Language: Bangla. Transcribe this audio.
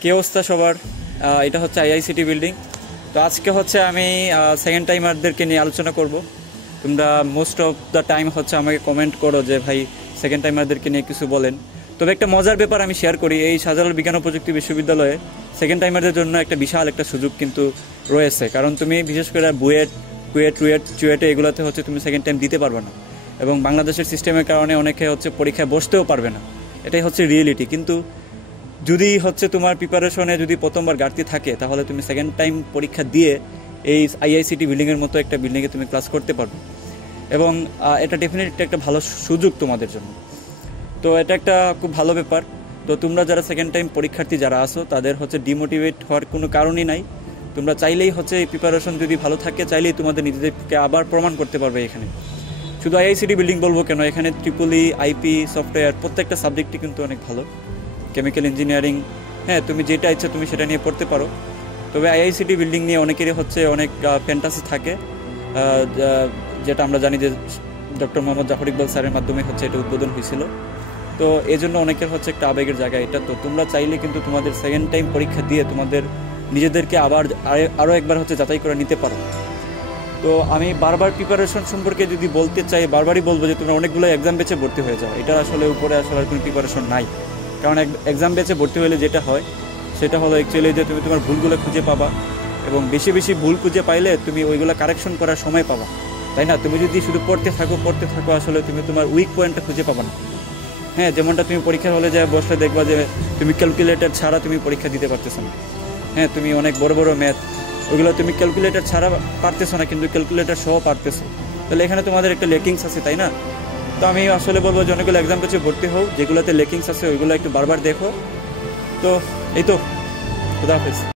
কি অবস্থা সবার? এটা হচ্ছে আইআইসিটি বিল্ডিং। তো আজকে হচ্ছে আমি সেকেন্ড টাইমারদেরকে নিয়ে আলোচনা করব। তোমরা মোস্ট অফ দ্য টাইম হচ্ছে আমাকে কমেন্ট করো যে ভাই সেকেন্ড টাইমারদেরকে নিয়ে কিছু বলেন। তবে একটা মজার ব্যাপার আমি শেয়ার করি, এই শাহজালাল বিজ্ঞান ও প্রযুক্তি বিশ্ববিদ্যালয়ে সেকেন্ড টাইমারদের জন্য একটা বিশাল একটা সুযোগ কিন্তু রয়েছে। কারণ তুমি বিশেষ করে বুয়েট, রুয়েট, চুয়েটে এগুলোতে হচ্ছে তুমি সেকেন্ড টাইম দিতে পারবে না, এবং বাংলাদেশের সিস্টেমের কারণে অনেকে হচ্ছে পরীক্ষায় বসতেও পারবে না। এটাই হচ্ছে রিয়েলিটি। কিন্তু যদি হচ্ছে তোমার প্রিপারেশনে যদি প্রথমবার ঘাটতি থাকে, তাহলে তুমি সেকেন্ড টাইম পরীক্ষা দিয়ে এই আইআইসিটি বিল্ডিংয়ের মতো একটা বিল্ডিংয়ে তুমি ক্লাস করতে পারবে, এবং এটা ডেফিনেটলি একটা ভালো সুযোগ তোমাদের জন্য। তো এটা একটা খুব ভালো ব্যাপার। তো তোমরা যারা সেকেন্ড টাইম পরীক্ষার্থী যারা আসো, তাদের হচ্ছে ডিমোটিভেট হওয়ার কোনো কারণই নাই। তোমরা চাইলেই হচ্ছে এই প্রিপারেশন যদি ভালো থাকে, চাইলেই তোমাদের নিজেদেরকে আবার প্রমাণ করতে পারবে এখানে। শুধু আইআইসিটি বিল্ডিং বলবো কেন, এখানে ট্রিপলি, আইপি, সফটওয়্যার প্রত্যেকটা সাবজেক্টই কিন্তু অনেক ভালো। কেমিক্যাল ইঞ্জিনিয়ারিং, হ্যাঁ তুমি যেটা ইচ্ছা তুমি সেটা নিয়ে পড়তে পারো। তবে আইআইসিটি বিল্ডিং নিয়ে অনেকেরই হচ্ছে অনেক ফ্যান্টাসি থাকে, যেটা আমরা জানি যে ডক্টর মোহাম্মদ জাফর ইকবাল স্যারের মাধ্যমে হচ্ছে এটা উদ্বোধন হয়েছিল। তো এই জন্য অনেকের হচ্ছে একটা আবেগের জায়গা এটা। তো তোমরা চাইলে কিন্তু তোমাদের সেকেন্ড টাইম পরীক্ষা দিয়ে তোমাদের নিজেদেরকে আবার আরও একবার হচ্ছে যাচাই করে নিতে পারো। তো আমি বারবার প্রিপারেশন সম্পর্কে যদি বলতে চাই, বারবারই বলবো যে তোমরা অনেকগুলো এক্সাম বেচে ভর্তি হয়ে যাও। এটা আসলে উপরে আসলে আর কোনো প্রিপারেশন নাই। কারণ এক্সাম বেচে ভর্তি হলে যেটা হয় সেটা হলো অ্যাকচুয়ালি যে তুমি তোমার ভুলগুলো খুঁজে পাবা, এবং বেশি বেশি ভুল খুঁজে পাইলে তুমি ওইগুলো কারেকশন করার সময় পাবা, তাই না? তুমি যদি শুধু পড়তে থাকো আসলে তুমি তোমার উইক পয়েন্টটা খুঁজে পাবা না। হ্যাঁ, যেমনটা তুমি পরীক্ষার হলে যায় বসলে দেখবা যে তুমি ক্যালকুলেটর ছাড়া তুমি পরীক্ষা দিতে পারতেছো না। হ্যাঁ, তুমি অনেক বড় বড় ম্যাথ ওইগুলো তুমি ক্যালকুলেটর ছাড়া পারতেছো না, কিন্তু ক্যালকুলেটর সহ পারতেছো। তাহলে এখানে তোমাদের একটা লেকিংস আছে, তাই না? তো আমি আসলে বলবো যে অনেকগুলো এক্সাম পেছে ভর্তি হও, যেগুলোতে লেকিংস আছে ওইগুলো একটু বারবার দেখো। তো এই তো, খুদা হাফেজ।